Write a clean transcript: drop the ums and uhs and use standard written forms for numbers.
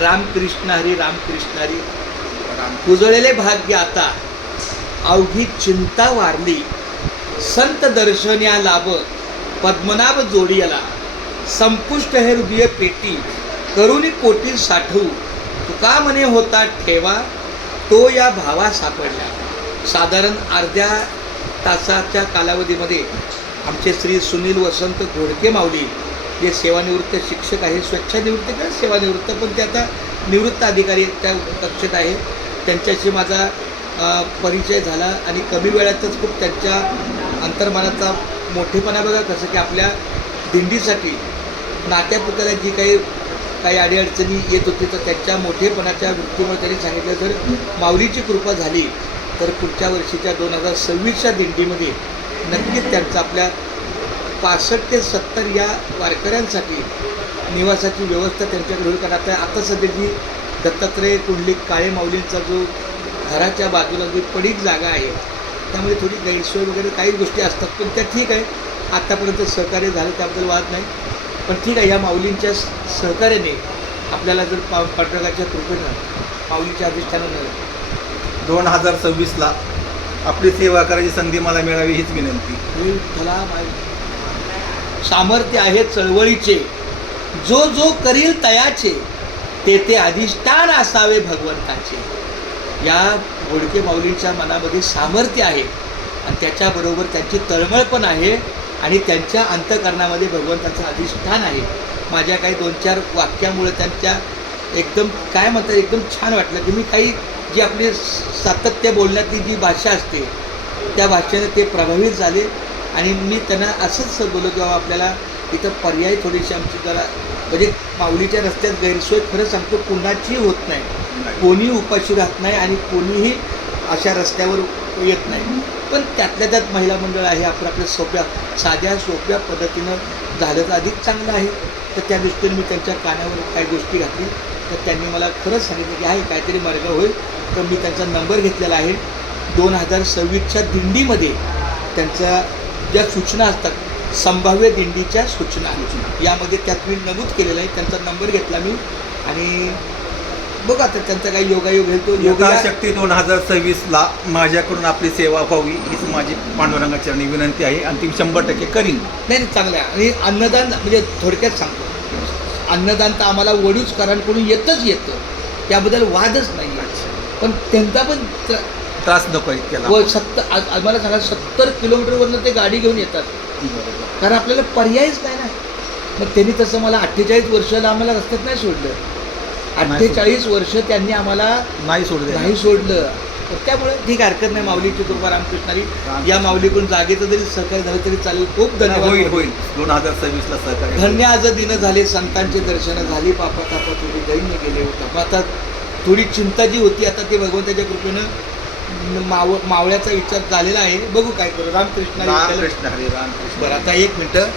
रामकृष्ण हरी रामकृष्ण हरी. उजळलेले भाग्य आता अवघी चिंता वारली. संत दर्शन्या लाभ पद्मनाभ जोडियाला. संपुष्ट हे हृदय पेटी करुणी पोटी साठवू. तुका म्हणे होता ठेवा तो या भावा सापडला. साधारण अर्ध्या तासाच्या कालावधीमध्ये आमचे श्री सुनील वसंत घोडके माऊली जे सेवानिवृत्त शिक्षक आहे, स्वेच्छानिवृत्त किंवा सेवानिवृत्त, पण ते आता निवृत्त अधिकारी त्या कक्षेत आहे, त्यांच्याशी माझा परिचय झाला आणि कमी वेळातच खूप त्यांच्या अंतर्मनाचा मोठेपणा बघा कसं की आपल्या दिंडीसाठी नात्यापुत्याला जी काही अडीअडचणी येत होती तर त्यांच्या मोठेपणाच्या वृत्तीमुळे त्यांनी सांगितलं जर माऊलीची कृपा झाली तर पुढच्या वर्षीच्या 2026च्या दिंडीमध्ये नक्कीच त्यांचं आपल्या 65 ते 70 या वारकऱ्यांसाठी निवासाची व्यवस्था त्यांच्याकडे होईल. कारण आता सध्या जी दत्तात्रय कुंडलिक काळे माऊलींचा जो घराच्या बाजूला जी पडीक जागा आहे त्यामध्ये थोडी गैरसोय वगैरे काही गोष्टी असतात, पण त्या ठीक आहे. आत्तापर्यंत सहकार्य झालं त्याबद्दल वाद नाही, पण ठीक आहे. या माऊलींच्या सहकार्याने आपल्याला जर पांडुरंगाच्या कृपेनं माऊलीच्या अधिष्ठानानं 2026ला आपली सेवा करायची संधी मला मिळावी हीच विनंती. मला सामर्थ्य आहे चळवळीचे, जो जो करील तयाचे ते ते अधिष्ठान असावे भगवंताचे. या घोडके माऊलींच्या मनामध्ये सामर्थ्य आहे आणि त्याच्याबरोबर त्यांची तळमळ पण आहे आणि त्यांच्या अंतःकरणामध्ये भगवंताचं अधिष्ठान आहे. माझ्या काही 2-4 वाक्यामुळे त्यांच्या एकदम काय म्हणतात एकदम छान वाटलं की मी काही जी आपली सातत्य बोलण्यातली जी भाषा असते त्या भाषेने ते प्रभावित झाले आणि मी त्यांना असंच बोललो की बाबा आपल्याला इथं पर्याय थोडीशी आमची जरा म्हणजे माऊलीच्या रस्त्यात गैरसोय खरं सांगतो कुणाची होत नाही, कोणी उपाशी राहत नाही आणि कोणीही अशा रस्त्यावर येत नाही, पण त्यातल्या त्यात महिला मंडळ आहे आपल्या सोप्या साध्या सोप्या पद्धतीनं झालं तर अधिक चांगलं आहे. तर त्या दृष्टीने मी त्यांच्या कानावर काही गोष्टी घातली तर त्यांनी मला खरंच सांगितलं की आहे काहीतरी मार्ग होईल. तर मी त्यांचा नंबर घेतलेला आहे. 2026च्या दिंडीमध्ये त्यांच्या ज्या सूचना असतात संभाव्य दिंडीच्या सूचना यामध्ये त्यात मी नमूद केलेलं आहे. त्यांचा नंबर घेतला मी आणि बघा आता त्यांचा काही योगायोग आहे तो योगाशक्ती 2026ला माझ्याकडून आपली सेवा व्हावी हीच माझी पांडुरंगाचरणी विनंती आहे आणि ती 100% करीन. नाही चांगलं आहे. आणि अन्नदान म्हणजे थोडक्यात सांगतो अन्नदान तर आम्हाला वडूचकरांकडून येतच येतं, त्याबद्दल वादच नाही, पण त्यांचा पण त्रास नको इतक्याला. व आम्हाला सांगा 70 किलोमीटरवरनं ते गाडी घेऊन येतात कारण आपल्याला पर्यायच काय नाही. मग त्यांनी तसं मला 48 वर्षाला आम्हाला रस्त्यात नाही सोडलं. 48 वर्ष त्यांनी आम्हाला नाही सोडलं. त्यामुळे ठीक हरकत नाही. माऊलीची कृपा रामकृष्णारी या माऊलीकडून जागेचं जरी सहकार्य झालं तरी चालेल. खूप धन्यवाद. होईल 2026ला सहकार्य. धन्य आज दिन झाले संतांचे दर्शन झाली. पापा तापा थोडी दैन्य गेले होता. आता थोडी चिंता जी होती आता ते भगवंताच्या कृपेनं मावळ्याचा विचार झालेला आहे. बघू काय करू. रामकृष्ण हरी रामकृष्ण. बरं आता 1 मिनटं.